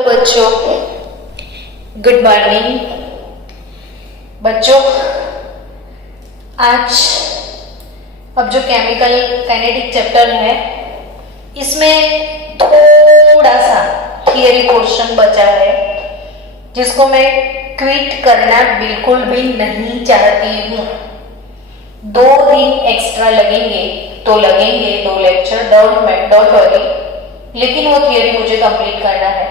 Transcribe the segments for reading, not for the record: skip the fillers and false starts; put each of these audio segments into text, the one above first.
बच्चों, good morning. बच्चों, आज अब जो केमिकल काइनेटिक चैप्टर है इसमें थोड़ा सा थियरी पोर्शन बचा है जिसको मैं क्विट करना बिल्कुल भी नहीं चाहती हूँ। 2 दिन एक्स्ट्रा लगेंगे तो लगेंगे, 2 लेक्चर, डोंट वरी, लेकिन वो थियरी मुझे कंप्लीट करना है।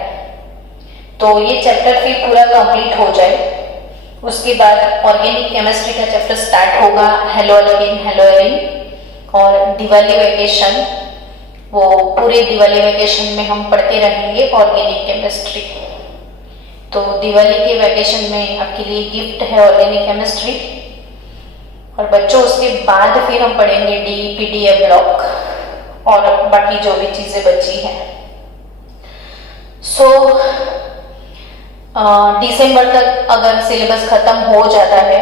तो ये चैप्टर फिर पूरा कंप्लीट हो जाए, उसके बाद ऑर्गेनिक केमिस्ट्री का चैप्टर स्टार्ट होगा, हेलो एल्केन, और दिवाली वेकेशन, वो पूरे दिवाली वेकेशन में हम पढ़ते रहेंगे ऑर्गेनिक केमिस्ट्री। तो दिवाली के वेकेशन में आपके लिए गिफ्ट है ऑर्गेनिक केमिस्ट्री। और बच्चों, उसके बाद फिर हम पढ़ेंगे पीडीए ब्लॉक और बाकी जो भी चीजें बची हैं। दिसंबर तक अगर सिलेबस खत्म हो जाता है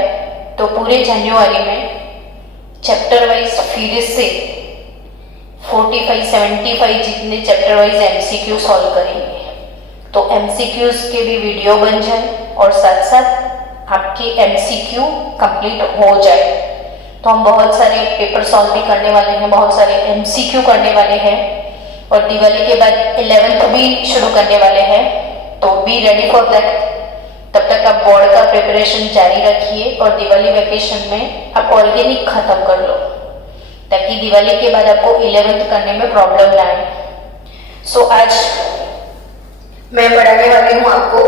तो पूरे जनवरी में चैप्टर वाइज फिर से 45-75 जितने चैप्टर वाइज एमसीक्यू सॉल्व करेंगे। तो एमसीक्यूज के भी वीडियो बन जाए और साथ साथ आपके एमसीक्यू कंप्लीट हो जाए। तो हम बहुत सारे पेपर सॉल्व भी करने वाले हैं, बहुत सारे एमसीक्यू करने वाले हैं, और दिवाली के बाद 11th भी शुरू करने वाले हैं। तो बी रेडी फॉर दैट। तब तक आप बोर्ड का प्रिपरेशन जारी रखिए और दिवाली वेकेशन में आप ऑर्गेनिक खत्म कर लो, ताकि दिवाली के बाद आपको 11th करने में प्रॉब्लम ना आए। आज मैं पढ़ाने वाली हूं आपको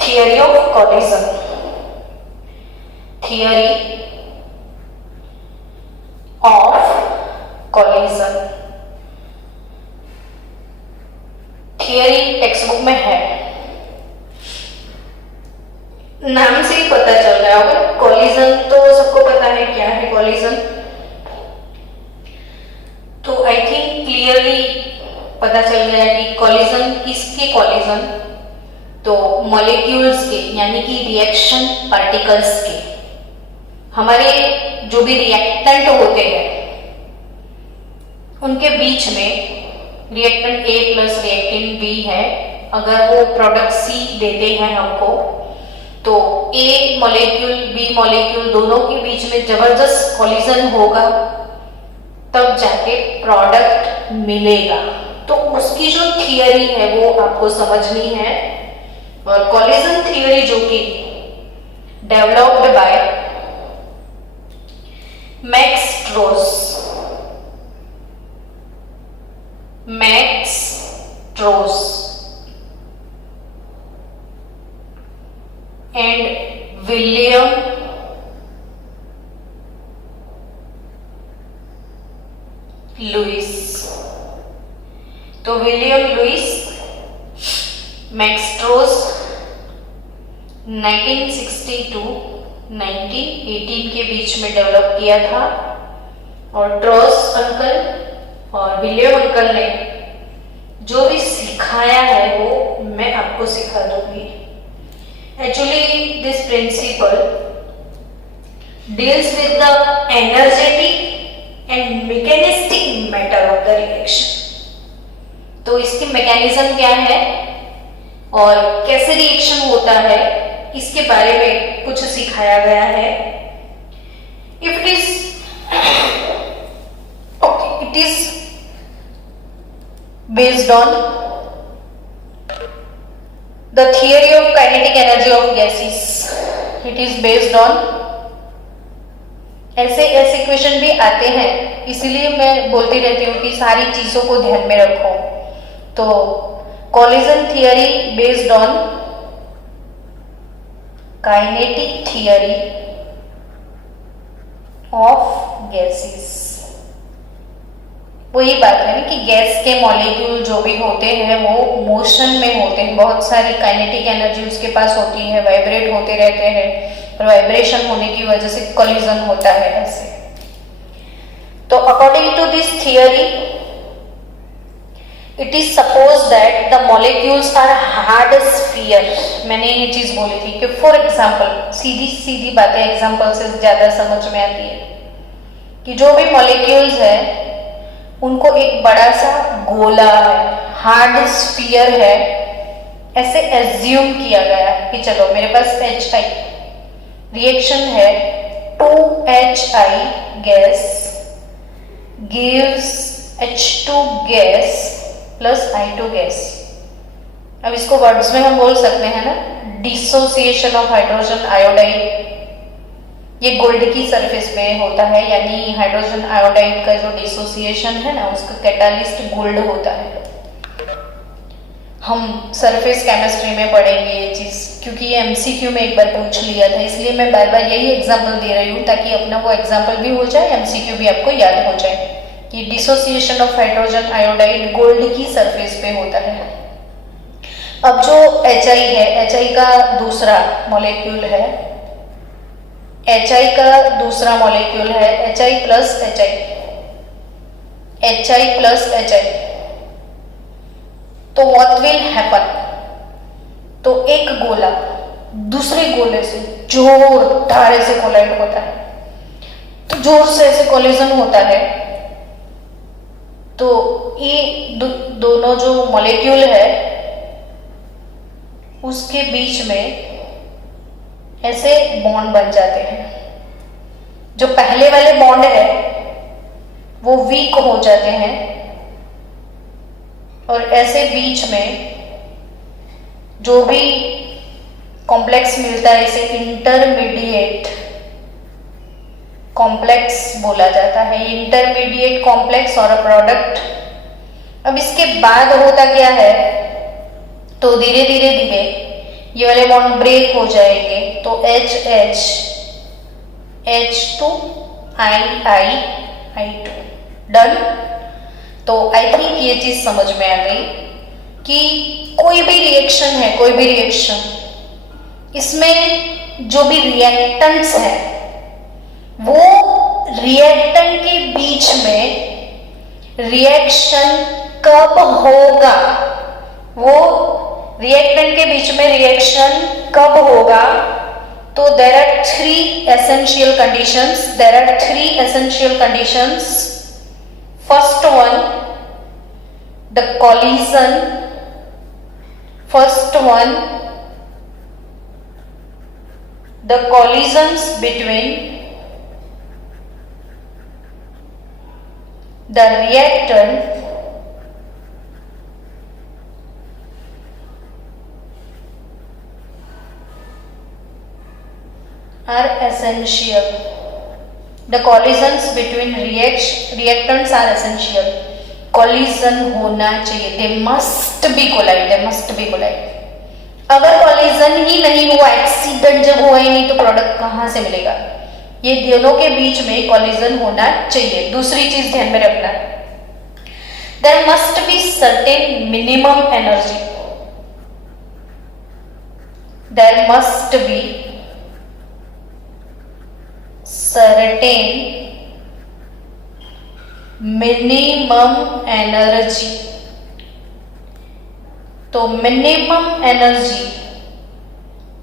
theory of collision. Theory of collision theory text book में है, नाम से ही पता चल रहा होगा। कोलिजन तो सबको पता है क्या है कोलिजन, तो आई थिंक क्लियरली पता चल गया कि कोलिजन किसके कोलिजन, तो मॉलिक्यूल्स के, यानी कि रिएक्शन पार्टिकल्स के। हमारे जो भी रिएक्टेंट होते हैं उनके बीच में reactant A plus reactant B है, अगर वो प्रोडक्ट C देते हैं हमको, तो A मॉलिक्यूल B मॉलिक्यूल दोनों के बीच में जबरदस्त कोलिजन होगा, तब जाके प्रोडक्ट मिलेगा। तो उसकी जो थियरी है वो आपको समझनी है। और कोलिजन थियरी जो कि developed by Max Trautz and William Lewis. तो विलियम लुइस, मैक्स ट्रोस 1962-1918 के बीच में डेवलप किया था, और ट्रोस अंकल और विलियम अंकल ने जो भी सिखाया है वो मैं आपको सिखा दूंगी। Actually this principle deals with the energetic and mechanistic matter of the reaction. तो इसकी मैकेनिज्म क्या है और कैसे रिएक्शन होता है, इसके बारे में कुछ सिखाया गया है। If it is based on the theory of kinetic energy of gases. It is based on, ऐसे क्वेश्चन भी आते हैं, इसीलिए मैं बोलती रहती हूँ कि सारी चीजों को ध्यान में रखो। तो collision theory based on kinetic theory of gases. वो ये बात है ना कि गैस के मॉलिक्यूल जो भी होते हैं वो मोशन में होते हैं, बहुत सारी काइनेटिक एनर्जी उसके पास होती है, वाइब्रेट होते रहते हैं, और वाइब्रेशन होने की वजह से कोलिजन होता है ऐसे। तो according to this theory it is suppose that the molecules are hard sphere. मैंने ये चीज बोली थी कि फॉर एग्जाम्पल, सीधी बातें एग्जाम्पल से ज्यादा समझ में आती है, कि जो भी मॉलिक्यूल्स है उनको एक बड़ा सा गोला है, हार्ड स्फीयर है, ऐसे एज्यूम किया गया कि चलो मेरे पास HI रिएक्शन है, 2HI gas gives H2 gas plus I2 gas. अब इसको वर्ड्स में हम बोल सकते हैं ना, डिसोसिएशन ऑफ हाइड्रोजन आयोडाइड। ये गोल्ड की सरफेस पे होता है, यानी हाइड्रोजन आयोडाइड का जो डिसोसिएशन है ना, उसका कैटालिस्ट गोल्ड होता है। हम सरफेस केमिस्ट्री में पढ़ेंगे ये चीज़, क्योंकि ये MCQ में एक बार पूछ लिया था, इसलिए मैं बार बार यही एग्जाम्पल दे रही हूँ ताकि अपना वो एग्जाम्पल भी हो जाए, MCQ भी आपको याद हो जाए कि dissociation of hydrogen iodide gold की सरफेस पे होता है। अब जो HI है, HI का दूसरा मॉलिक्यूल है, HI का दूसरा मॉलिक्यूल है HI plus HI, HI plus HI। तो व्हाट विल हैपन, तो एक गोला दूसरे गोले से जोरदार से कोलाइड होता है, तो जोर से ऐसे कोलिजन होता है, तो ये दोनों जो मॉलिक्यूल है उसके बीच में ऐसे बॉन्ड बन जाते हैं। जो पहले वाले बॉन्ड है वो वीक हो जाते हैं और ऐसे बीच में जो भी कॉम्प्लेक्स मिलता है इसे इंटरमीडिएट कॉम्प्लेक्स बोला जाता है, इंटरमीडिएट कॉम्प्लेक्स और अ प्रोडक्ट। अब इसके बाद होता क्या है, तो धीरे धीरे धीरे ये वाले बॉन्ड ब्रेक हो जाएंगे, तो HH H2 I I2 done. तो आई थिंक ये चीज समझ में आ गई कि कोई भी रिएक्शन है, कोई भी रिएक्शन, इसमें जो भी रिएक्टेंट्स है वो रिएक्टेंट के बीच में रिएक्शन कब होगा, वो रिएक्टेंट के बीच में रिएक्शन कब होगा, तो there are three essential conditions, there are three essential conditions. First one, the collision, first one, the collisions between the reactant are essential. The collisions between reactants are essential. Collision होना चाहिए, they must be collide, they must be collide. अगर collision ही नहीं हुआ, accident जब हुआ ही नहीं, तो product कहाँ से मिलेगा? ये दोनों के बीच में collision होना चाहिए। दूसरी चीज ध्यान में रखना, there must be certain minimum energy. There must be certain minimum energy. तो मिनिमम एनर्जी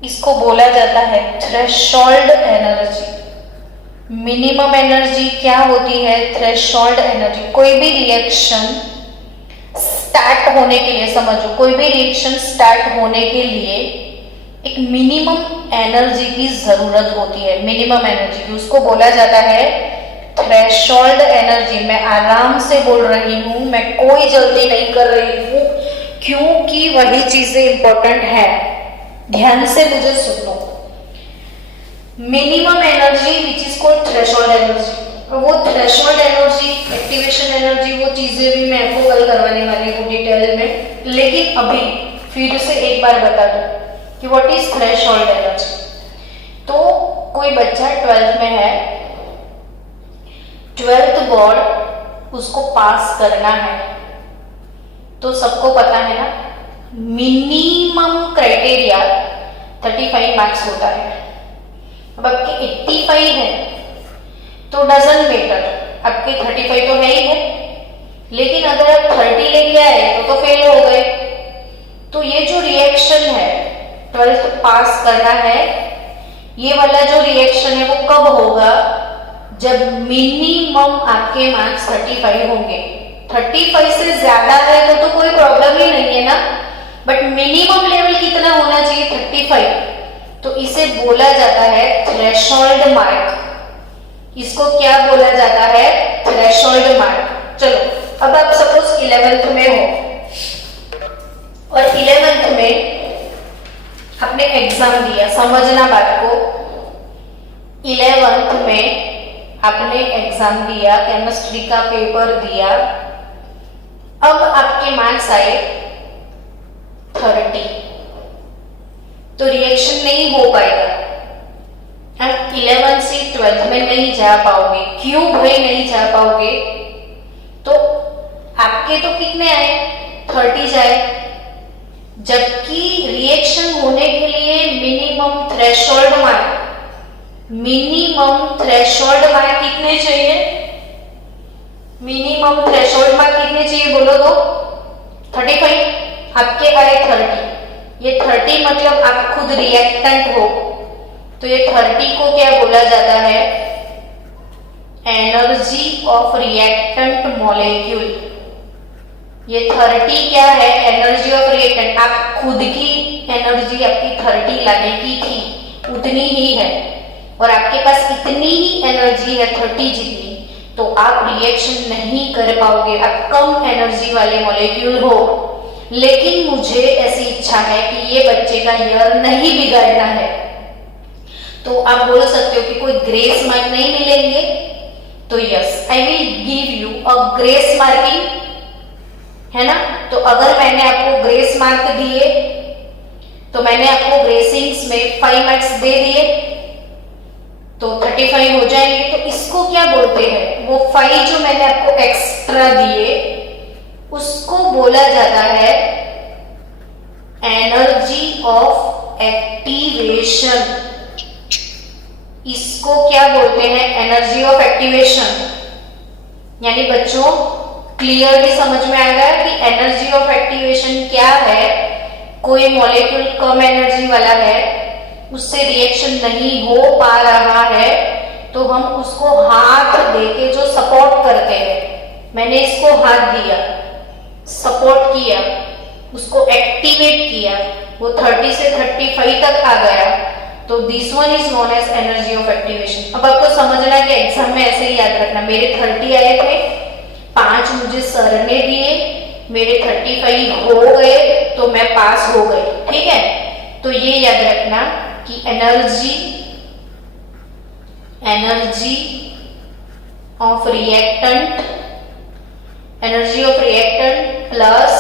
इसको बोला जाता है थ्रेशोल्ड एनर्जी। मिनिमम एनर्जी क्या होती है? Threshold energy. कोई भी रिएक्शन स्टार्ट होने के लिए, समझो, कोई भी रिएक्शन स्टार्ट होने के लिए एक मिनिमम एनर्जी की जरूरत होती है, मिनिमम एनर्जी की, उसको बोला जाता है थ्रेशोल्ड एनर्जी। मैं आराम से बोल रही हूं, मैं कोई जल्दी नहीं कर रही हूं, क्योंकि वही चीजें इंपॉर्टेंट है, ध्यान से मुझे सुनो। Minimum energy which is called threshold energy. वो थ्रेशोल्ड एनर्जी, एक्टिवेशन एनर्जी, वो चीजें भी मैं आपको कल करवाने वाली हूँ डिटेल में, लेकिन अभी फिर से एक बार बता दो कि व्हाट इज थ्रेशोल्ड एनर्जी। तो कोई बच्चा 12th में है, 12th बोर्ड उसको पास करना है, तो सबको पता है ना, मिनिमम क्राइटेरिया 35 मार्क्स होता है। अब आपके 85 है तो डजंट मैटर, आपके 35 तो है ही है, लेकिन अगर आप 30 लेके आए तो फेल हो गए। तो ये जो रिएक्शन है 12th पास करना है, ये वाला जो रिएक्शन है वो कब होगा? जब मिनिमम आपके मार्क्स 35 होंगे। 35 से ज्यादा है तो कोई प्रॉब्लम ही नहीं है ना, बट मिनिमम लेवल 35, तो इसे बोला जाता है थ्रेशोल्ड मार्क। इसको क्या बोला जाता है? Threshold mark. चलो अब आप सपोज 11th में हो और 11th में आपने एग्जाम दिया, समझना बात को। 11th में आपने एग्जाम दिया, केमिस्ट्री का पेपर दिया, अब आपके मार्क्स आए 30, तो रिएक्शन नहीं हो पाएगा। आप 11th से 12th में नहीं जा पाओगे। क्यों भाई नहीं जा पाओगे? तो आपके तो कितने आए? 30 आए, जबकि रिएक्शन होने के लिए मिनिमम थ्रेशोल्ड मार्क कितने चाहिए? मिनिमम थ्रेशोल्ड मार्क कितने चाहिए बोलो तो? 35, आपके आए 30। ये 30 मतलब आप खुद रिएक्टेंट हो, तो ये 30 को क्या बोला जाता है? Energy of reactant molecule. ये 30 क्या है? Energy of reactant. आप खुद की एनर्जी आपकी 30 लाने की थी, उतनी ही है, और आपके पास इतनी ही एनर्जी है 30 जितनी, तो आप रिएक्शन नहीं कर पाओगे। आप कम एनर्जी वाले मॉलिक्यूल हो। लेकिन मुझे ऐसी इच्छा है कि ये बच्चे का ईयर नहीं बिगाड़ना है, तो आप बोल सकते हो कि कोई ग्रेस मार्क नहीं मिलेंगे, तो yes I will give you a grace marking, है ना। तो अगर मैंने आपको ग्रेस मार्क दिए, तो मैंने आपको ग्रेसिंग्स में 5 मार्क्स दे दिए, तो 35 हो जाएंगे। तो इसको क्या बोलते हैं? वो 5 जो मैंने आपको एक्स्ट्रा दिए, उसको बोला जाता है एनर्जी ऑफ एक्टिवेशन। इसको क्या बोलते हैं? Energy of activation. यानी बच्चों क्लियरली समझ में आ गया कि एनर्जी ऑफ एक्टिवेशन क्या है। कोई मॉलिक्यूल कम एनर्जी वाला है, उससे रिएक्शन नहीं हो पा रहा है, तो हम उसको हाथ देके जो सपोर्ट करते हैं, मैंने इसको हाथ दिया, सपोर्ट किया, उसको एक्टिवेट किया, वो 30 से 35 तक आ गया, तो this one is known as energy of activation. अब आपको समझना है कि एग्जाम में ऐसे ही याद रखना, मेरे 30 आए थे, 5 मुझे सर ने दिए, मेरे 35 हो गए, तो मैं पास हो गई। ठीक है, तो ये याद रखना कि energy of reactant plus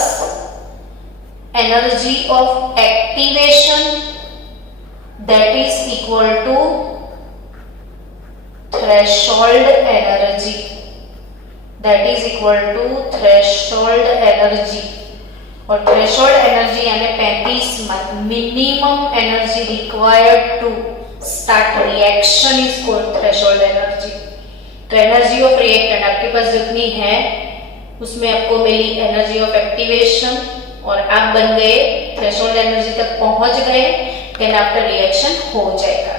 energy of activation, that is equal to threshold energy, और थ्रेशोल्ड एनर्जी यानी 35 minimum energy required to start reaction is called threshold energy. तो एनर्जी ऑफ रिएक्टेंट आपके पास जितनी है उसमें आपको मिली एनर्जी ऑफ एक्टिवेशन, और आप बन गए थ्रेशोल्ड एनर्जी तक पहुंच गए, देन आफ्टर रिएक्शन हो जाएगा।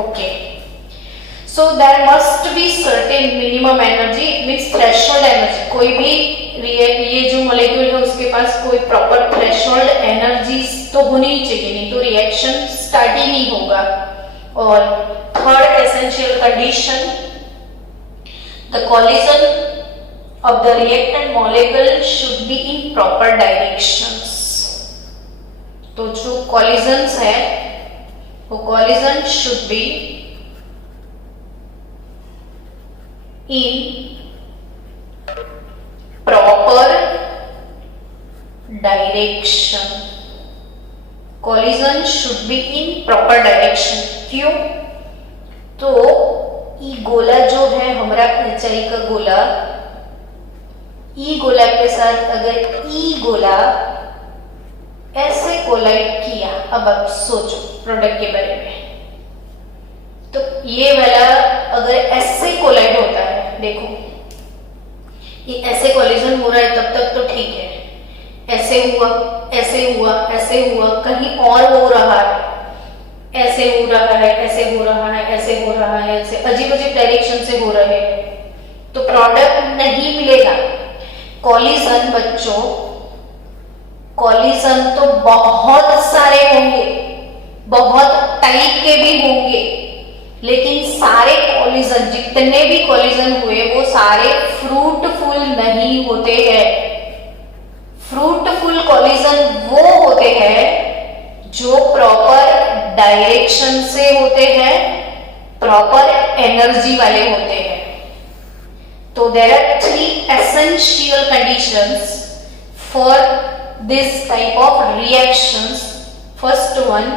Okay, so there must be certain minimum energy, means threshold energy. कोई भी ये जो मॉलिक्यूल है उसके पास कोई प्रॉपर थ्रेशोल्ड एनर्जी तो होनी ही चाहिए, नहीं तो रिएक्शन स्टार्ट ही नहीं होगा। और third essential condition, the collision of the reactant molecule should be in proper directions। तो जो collisions है वो collision should be in proper direction। collision should be in proper direction। क्यों? तो ई गोला जो है हमारा ऊंचाई का गोला, ई गोला के साथ अगर ई गोला ऐसे कोलाइड किया, अब आप सोचो प्रोडक्ट के बारे में, तो ये वाला अगर ऐसे कोलाइड होता है, देखो ये ऐसे कोलिजन हो रहा है तब तक तो ठीक है, ऐसे हुआ, ऐसे हुआ, ऐसे हुआ, कहीं और हो रहा है, ऐसे हो रहा है, ऐसे हो रहा है, ऐसे हो रहा है, ऐसे अजीब अजीब डायरेक्शन से हो रहे हैं, तो प्रोडक्ट नहीं मिलेगा। कॉलिजन बच्चों, कॉलिजन तो बहुत सारे होंगे, बहुत टाइप के भी होंगे, लेकिन सारे कॉलिजन, जितने भी कॉलिजन हुए वो सारे फ्रूटफुल नहीं होते हैं। फ्रूटफुल कॉलिजन वो होते हैं जो प्रॉपर डायरेक्शन से होते हैं, प्रॉपर एनर्जी वाले होते हैं। तो there are 3 essential conditions for this type of reactions. First one,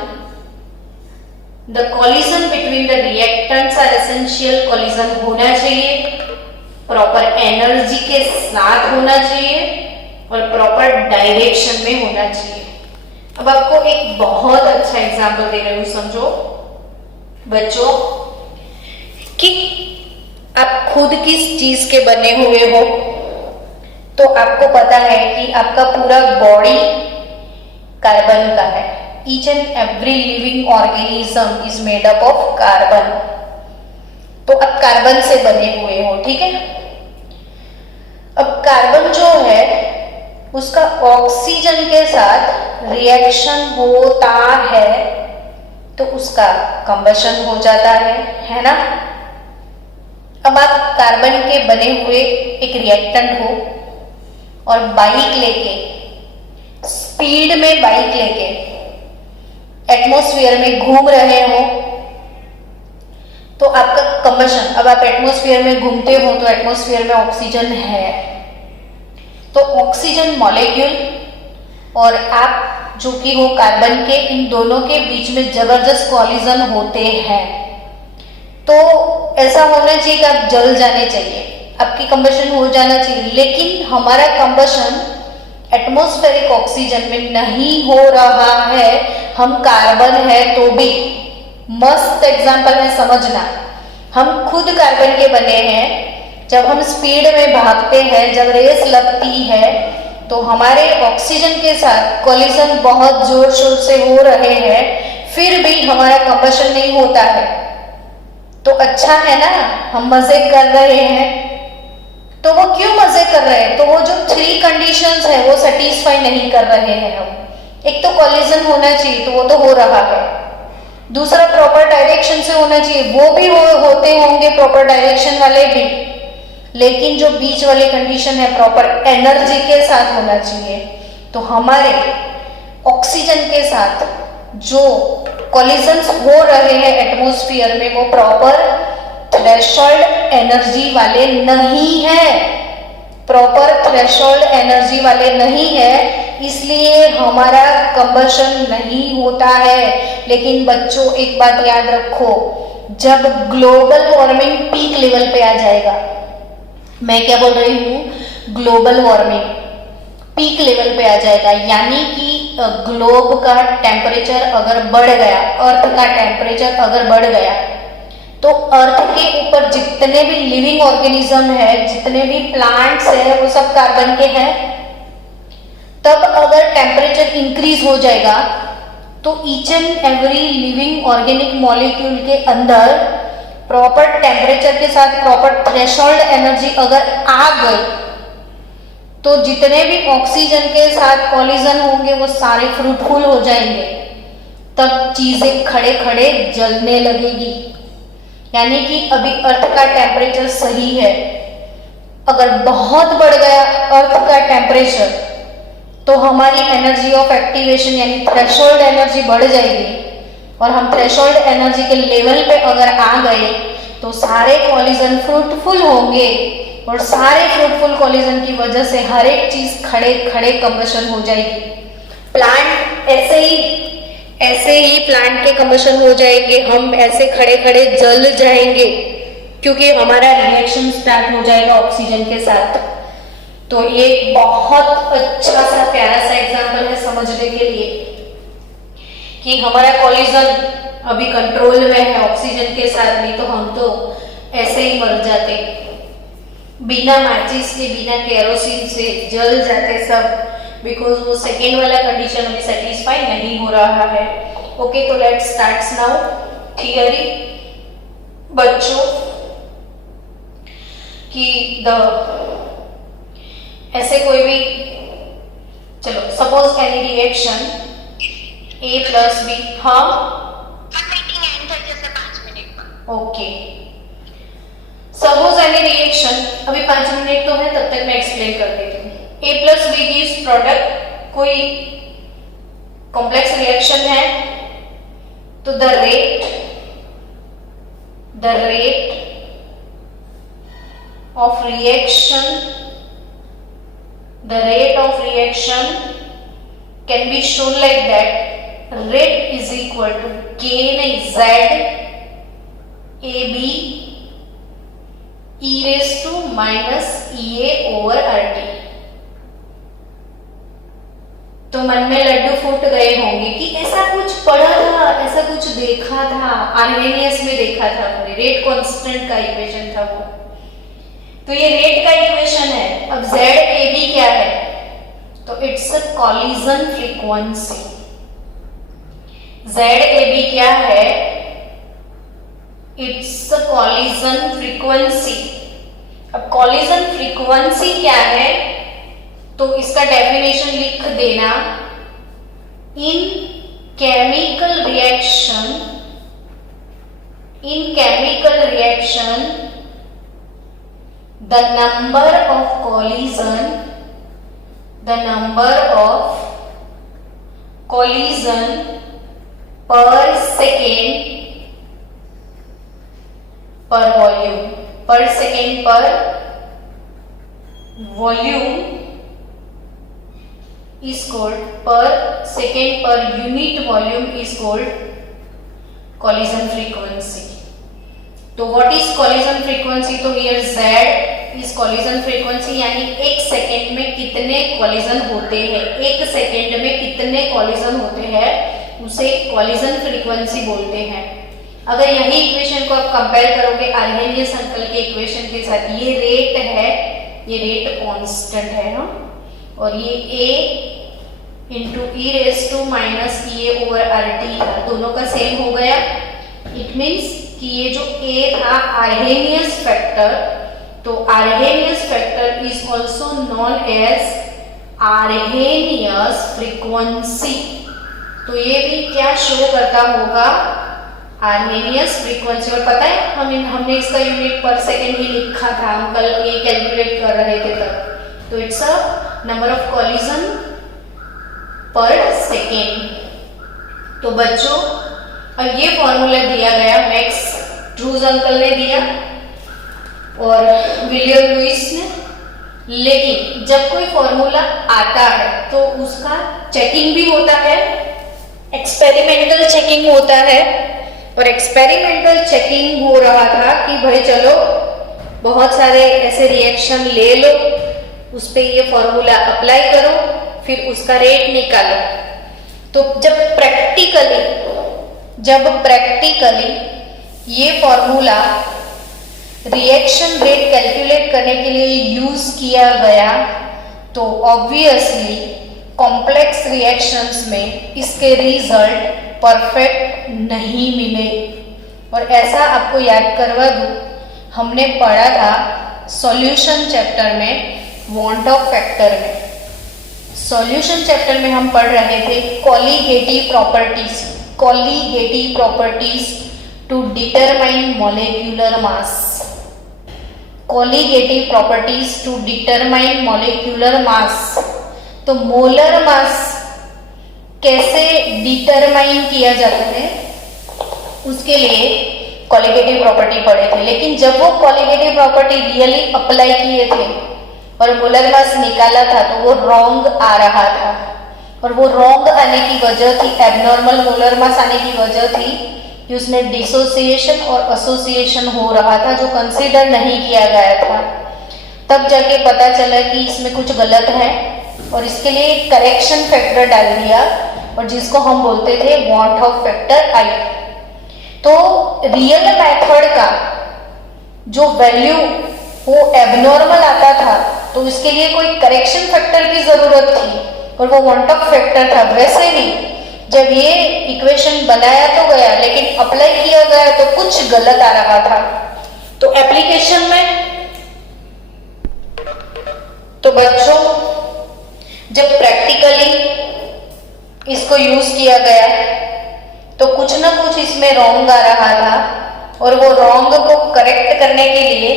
the collision between the reactants are essential collision होना चाहिए, प्रॉपर एनर्जी के साथ होना चाहिए और प्रॉपर डायरेक्शन में होना चाहिए। अब आपको एक बहुत अच्छा एग्जांपल दे रही हूं, समझो बच्चों कि आप खुद किस चीज के बने हुए हो। तो आपको पता है कि आपका पूरा बॉडी कार्बन का है। Each and every living organism is made up of carbon. तो आप कार्बन से बने हुए हो, ठीक है। अब कार्बन जो है उसका ऑक्सीजन के साथ रिएक्शन होता है तो उसका कंबशन हो जाता है ना। अब आप कार्बन के बने हुए एक रिएक्टेंट हो और बाइक लेके, स्पीड में बाइक लेके एटमॉस्फेयर में घूम रहे हो तो आपका कंबशन, अब आप एटमॉस्फेयर में घूमते हो तो एटमॉस्फेयर में ऑक्सीजन है, तो ऑक्सीजन मॉलिक्यूल और आप जो कि हो कार्बन के, इन दोनों के बीच में जबरदस्त कॉलिजन होते हैं। तो ऐसा होना चाहिए कि आप जल जाने चाहिए, आपकी कंबशन हो जाना चाहिए, लेकिन हमारा कंबशन एटमॉस्फेरिक ऑक्सीजन में नहीं हो रहा है, हम कार्बन है तो भी। मस्त एग्जांपल है, समझना। हम खुद कार्बन के बने हैं, जब हम स्पीड में भागते हैं, जब रेस लगती है तो हमारे ऑक्सीजन के साथ कॉलिजन बहुत जोर शोर से हो रहे हैं, फिर भी हमारा कंबशन नहीं होता है। तो अच्छा है ना, हम मजे कर रहे हैं। तो वो क्यों मजे कर रहे हैं? तो वो जो 3 कंडीशंस है वो सेटिस्फाई नहीं कर रहे हैं हम। एक तो कॉलिजन होना चाहिए, तो वो तो हो रहा है। दूसरा प्रॉपर डायरेक्शन से होना चाहिए, वो भी होते होंगे प्रॉपर डायरेक्शन वाले भी, लेकिन जो बीच वाली कंडीशन है प्रॉपर एनर्जी के साथ होना चाहिए। तो हमारे ऑक्सीजन के साथ जो कॉलिजन्स हो रहे हैं एटमॉस्फेयर में वो प्रॉपर थ्रेशोल्ड एनर्जी वाले नहीं है, प्रॉपर थ्रेशोल्ड एनर्जी वाले नहीं है, इसलिए हमारा कंबशन नहीं होता है। लेकिन बच्चों एक बात याद रखो, जब ग्लोबल वार्मिंग पीक लेवल पे आ जाएगा, मैं क्या बोल रही हूँ, ग्लोबल वार्मिंग पीक लेवल पे आ जाएगा, यानी कि ग्लोब का टेम्परेचर अगर बढ़ गया, अर्थ का टेम्परेचर अगर बढ़ गया, तो अर्थ के ऊपर जितने भी लिविंग ऑर्गेनिज्म है, जितने भी प्लांट्स है, वो सब कार्बन के हैं। तब अगर टेम्परेचर इंक्रीज हो जाएगा तो each and every living organic molecule के अंदर प्रॉपर टेम्परेचर के साथ प्रॉपर थ्रेशोल्ड एनर्जी अगर आ गई तो जितने भी ऑक्सीजन के साथ कॉलिजन होंगे वो सारे फ्रूटफुल हो जाएंगे। तब चीजें खड़े खड़े जलने लगेगी, यानी कि अभी अर्थ का टेम्परेचर सही है, अगर बहुत बढ़ गया अर्थ का टेम्परेचर तो हमारी एनर्जी ऑफ एक्टिवेशन यानी थ्रेशोल्ड एनर्जी बढ़ जाएगी, और हम थ्रेशोल्ड एनर्जी के लेवल पे अगर आ गए तो सारे कॉलिजन फ्रूटफुल होंगे, और सारे फ्रूटफुल कॉलिजन की वजह से हर एक चीज खड़े खड़े कंबशन हो जाएगी। प्लांट ऐसे ही प्लांट के कंबशन हो जाएंगे, हम ऐसे खड़े खड़े जल जाएंगे क्योंकि हमारा रिएक्शन स्टार्ट हो जाएगा ऑक्सीजन के साथ। तो ये बहुत अच्छा सा प्यारा सा एग्जांपल है समझने के लिए कि हमारा कॉलिजन अभी कंट्रोल में है ऑक्सीजन के साथ, नहीं तो हम तो ऐसे ही मर जाते, बिना माचिस के, बिना केरोसिन से जल जाते सब, बिकॉज वो सेकेंड वाला कंडीशन अभी सेटिस्फाई नहीं हो रहा है। ओके, तो लेट्स स्टार्ट नाउ थियरी बच्चों कि ऐसे कोई भी, चलो suppose any reaction A plus B, हाँ ओके, सपोज एनी रिएक्शन, अभी 5 मिनट तो है, तब तक मैं एक्सप्लेन कर देती हूँ। A plus B gives product, कोई कॉम्प्लेक्स रिएक्शन है, तो the rate of reaction can be shown like that, rate is equal to gain Z AB e raised to minus EA over RT। तो मन में लड्डू फूट गए होंगे कि ऐसा कुछ पढ़ा था, ऐसा कुछ देखा था, आर्हेनियस में देखा था, रेट कांस्टेंट का इक्वेशन था वो। तो ये रेट का इक्वेशन है। अब ZAB क्या है, तो it's a collision frequency. ZAB क्या है, इट्स अ कॉलिजन फ्रीक्वेंसी। अब कॉलिजन फ्रीक्वेंसी क्या है, तो इसका डेफिनेशन लिख देना, इन chemical reaction the number of collision per second per volume is called, per second per unit volume is called collision frequency। तो what is collision frequency, तो here Z is collision frequency, यानी एक second में कितने collision होते हैं, एक second में कितने collision होते हैं, उसे collision frequency बोलते हैं। अगर यही इक्वेशन को आप कंपेयर करोगे आर्हेनियस अंकल के इक्वेशन के साथ, ये रेट है, ये रेट कांस्टेंट है ना, और ये A into E raise to minus EA over RT था, दोनों का सेम हो गया। इट मीन्स कि ये जो A था आर्हेनियस फैक्टर, तो Arrhenius factor is also known as Arrhenius frequency. तो ये भी क्या शो करता होगा, आर्हेनियस फ्रीक्वेंसी। और पता है हमने इसका यूनिट पर सेकेंड ही लिखा था, हम कल ये कैलकुलेट कर रहे थे तब। तो it's a number of collision पर सेकेंड। तो बच्चों अब ये फॉर्मूला दिया गया, मैक्स ड्रूज अंकल ने दिया और विलियम लुइस ने, लेकिन जब कोई फॉर्मूला आता है तो उसका चेकिंग भी होता है, एक्सपेरिमेंटल चेकिंग होता है। और एक्सपेरिमेंटल चेकिंग हो रहा था कि भाई चलो बहुत सारे ऐसे रिएक्शन ले लो, उस पे ये फॉर्मूला अप्लाई करो, फिर उसका रेट निकालो। तो जब प्रैक्टिकली ये फॉर्मूला रिएक्शन रेट कैलकुलेट करने के लिए यूज किया गया, तो ऑब्वियसली कॉम्प्लेक्स रिएक्शंस में इसके रिजल्ट परफेक्ट नहीं मिले। और ऐसा आपको याद करवा दूं, हमने पढ़ा था सॉल्यूशन चैप्टर में, वांट ऑफ फैक्टर में। सॉल्यूशन चैप्टर में हम पढ़ रहे थे colligative properties to determine molecular mass. Colligative properties to determine molecular mass. तो मोलर मास कैसे डिटरमाइन किया जाता है, उसके लिए कॉलीगेटिव प्रॉपर्टी पढ़े थे। लेकिन जब वो कॉलीगेटिव प्रॉपर्टी रियली अप्लाई किए थे और मोलर मास निकाला था, तो वो रॉन्ग आ रहा था। और वो रॉन्ग आने की वजह थी, एबनॉर्मल मोलर मास आने की वजह थी कि उसमें डिसोसिएशन और एसोसिएशन हो रहा था, जो कंसीडर नहीं किया गया था। तब जाके पता चला कि इसमें कुछ गलत है और इसके लिए करेक्शन फैक्टर डाल दिया, और जिसको हम बोलते थे वांट ऑफ फैक्टर I। तो रियल मेथड का जो वैल्यू वो एबनॉर्मल आता था, तो उसके लिए कोई करेक्शन फैक्टर की जरूरत थी और वो वांट ऑफ फैक्टर था। वैसे ही जब ये इक्वेशन बनाया तो गया, लेकिन अप्लाई किया गया तो कुछ गलत आ रहा था। तो एप्लीकेशन में तो बच्चों जब प्रैक्टिकली इसको यूज किया गया तो कुछ ना कुछ इसमें रॉन्ग आ रहा था। और वो रॉन्ग को करेक्ट करने के लिए,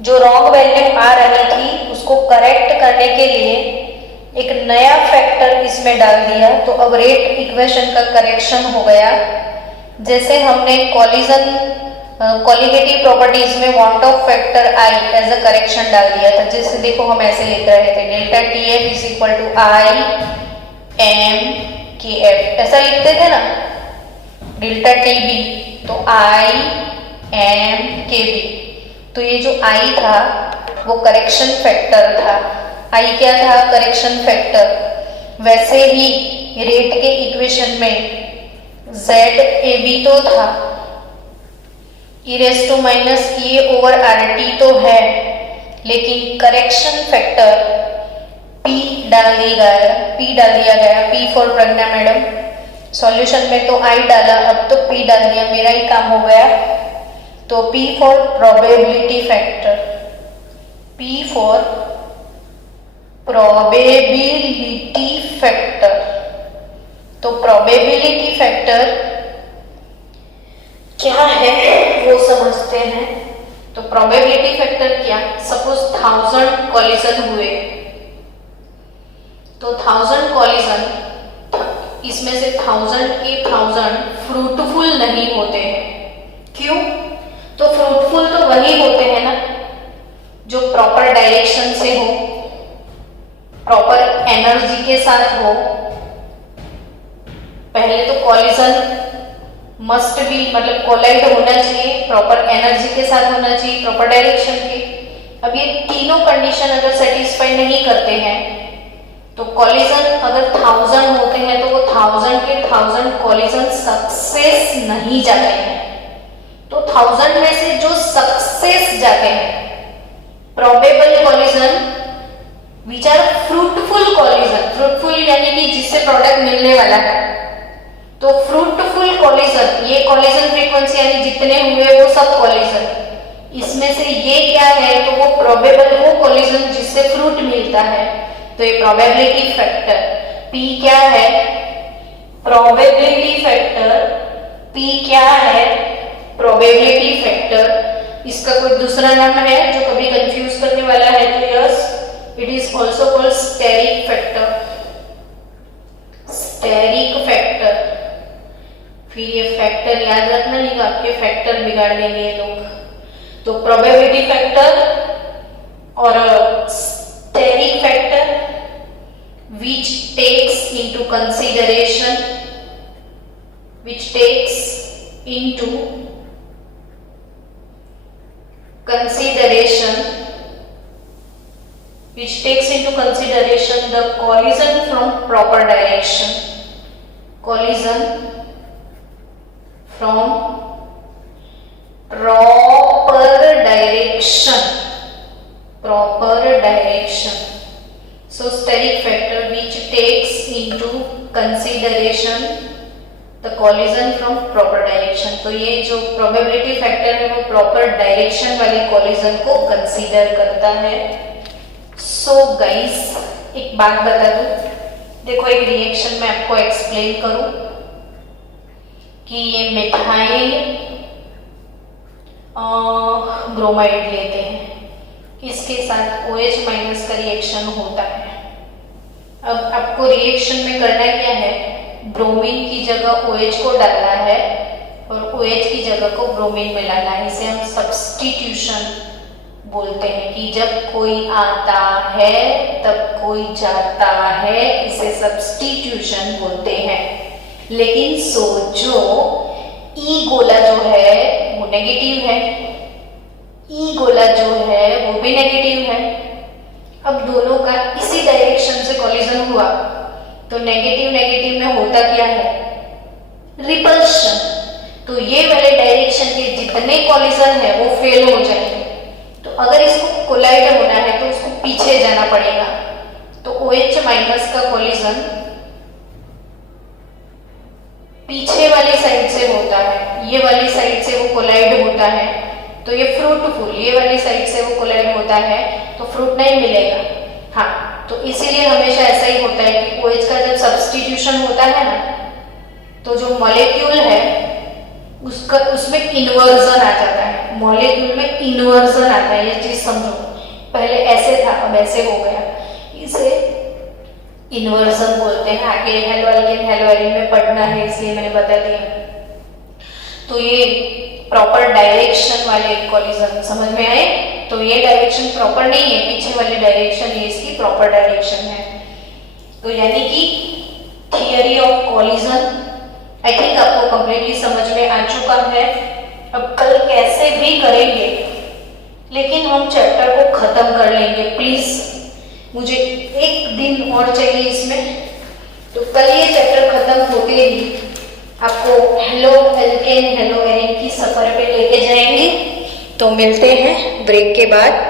जो रॉन्ग वैल्यू आ रही थी उसको करेक्ट करने के लिए एक नया फैक्टर इसमें डाल दिया, तो अब रेट इक्वेशन का करेक्शन हो गया। जैसे हमने कॉलिगेटिव प्रॉपर्टीज में van't Hoff factor I as a correction डाल दिया था। जैसे देखो हम ऐसे लिख रहे थे delta T F is equal to I M K F, ऐसा लिखते थे ना। डेल्टा टी बी तो आई एम के बी, तो ये जो आई था वो करेक्शन फैक्टर था। आई क्या था? Correction factor. वैसे ही रेट के इक्वेशन में जेड ए बी तो था, E raise to minus A over R T तो है, लेकिन करेक्शन फैक्टर पी डाल दिया गया। P for Pragya madam. Solution में तो आई डाला, अब तो पी डाल दिया, मेरा ही काम हो गया। तो P for probability factor, P for probability factor. तो प्रोबेबिलिटी फैक्टर क्या है वो समझते हैं। तो प्रोबेबिलिटी फैक्टर क्या, सपोज 1000 कॉलिजन हुए, तो 1000 कॉलिजन, इसमें से 1000 के 1000 फ्रूटफुल नहीं होते हैं। क्यों? तो फ्रूटफुल तो वही होते हैं ना जो प्रॉपर डायरेक्शन से हो, प्रॉपर एनर्जी के साथ हो। पहले तो कॉलिजन मस्ट बी, मतलब कोलाइड होना चाहिए, प्रॉपर एनर्जी के साथ होना चाहिए, प्रॉपर डायरेक्शन के। अब ये तीनों कंडीशन अगर सेटिस्फाई नहीं करते हैं तो कॉलिजन अगर 1000 होते हैं तो वो 1000 के 1000 कॉलिजन सक्सेस नहीं जाते हैं। तो 1000 में से जो सक्सेस जाते हैं, probable collision which are fruitful collision, fruitful यानी कि जिससे प्रोडक्ट मिलने वाला है, तो फ्रूटफुल कॉलिजन, ये कॉलिजन फ्रीक्वेंसी यानी जितने हुए वो सब कॉलिजन, इसमें से ये क्या है तो वो प्रोबेबल, वो कॉलिजन जिससे फ्रूट मिलता है। तो ये प्रोबेबिलिटी फैक्टर P क्या है, प्रोबेबिलिटी फैक्टर P क्या है, प्रोबेबिलिटी फैक्टर। इसका कोई दूसरा नाम है जो कभी कंफ्यूज करने वाला है तो yes, it is also called steric factor, steric factor. फिर ये फैक्टर याद रखना, नहीं तो आपके फैक्टर बिगाड़ देंगे ये लोग। तो प्रोबेबिलिटी फैक्टर और steric factor which takes into consideration which takes into consideration the collision from proper direction, collision from proper direction. So steric factor which takes into consideration the collision from proper direction. तो ये जो probability factor है वो proper direction वाली collision को consider करता है। So guys, एक बात बता दूं, देखो एक रिएक्शन में आपको एक्सप्लेन करूं कि ये मिथाइल ब्रोमाइड लेते हैं, इसके साथ OH माइनस का रिएक्शन होता है। अब आपको रिएक्शन में करना क्या है, ब्रोमीन की जगह OH को डालना है और OH की जगह को ब्रोमीन में लाना है। इसे हम सब्स्टिट्यूशन बोलते हैं कि जब कोई आता है तब कोई जाता है, इसे सब्स्टिट्यूशन बोलते हैं। लेकिन सोचो ई गोला जो है वो नेगेटिव है, ई गोला जो है वो भी नेगेटिव है। अब दोनों का इसी डायरेक्शन से कॉलिजन हुआ तो नेगेटिव नेगेटिव में होता क्या है, रिपल्शन। तो ये वाले डायरेक्शन के जितने कॉलिजन है वो फेल हो जाएंगे। तो अगर इसको कोलाइड होना है तो उसको पीछे जाना पड़ेगा। तो OH माइनस का कॉलिजन पीछे वाली साइड से होता है, ये वाली साइड से वो कोलाइड होता है तो ये फ्रूटफुल, ये वाली साइड से वो कोलाइड होता है तो फ्रूट नहीं मिलेगा। हाँ, तो इसीलिए हमेशा ऐसा ही होता है कि OH का जब सब्स्टिट्यूशन होता है ना, तो जो मॉलिक्यूल है उसमें इन्वर्जन आ जाता है, मॉलिक्यूल में इन्वर्जन आता है, ये चीज समझो। पहले ऐसे था, अब ऐसे हो गया, इसे इन्वर्जन बोलते हैं। आगे हेलो एल्केन हेलो एरिन में पढ़ना है, इसलिए मैंने बता दिया। तो ये प्रॉपर डायरेक्शन वाले कॉलिजन समझ में आए? तो ये डायरेक्शन प्रॉपर नहीं है, पीछे वाली डायरेक्शन ये इसकी प्रॉपर डायरेक्शन है। तो यानी कि theory of collision I think आपको कंप्लीटली समझ में आ चुका है। अब कल कैसे भी करेंगे, लेकिन हम चैप्टर को खत्म कर लेंगे। प्लीज मुझे एक दिन और चाहिए इसमें। तो कल ये चैप्टर खत्म होते ही आपको हेलो एल्केन हेलो एरिन की सफर पे लेके जाएंगे। तो मिलते हैं ब्रेक के बाद।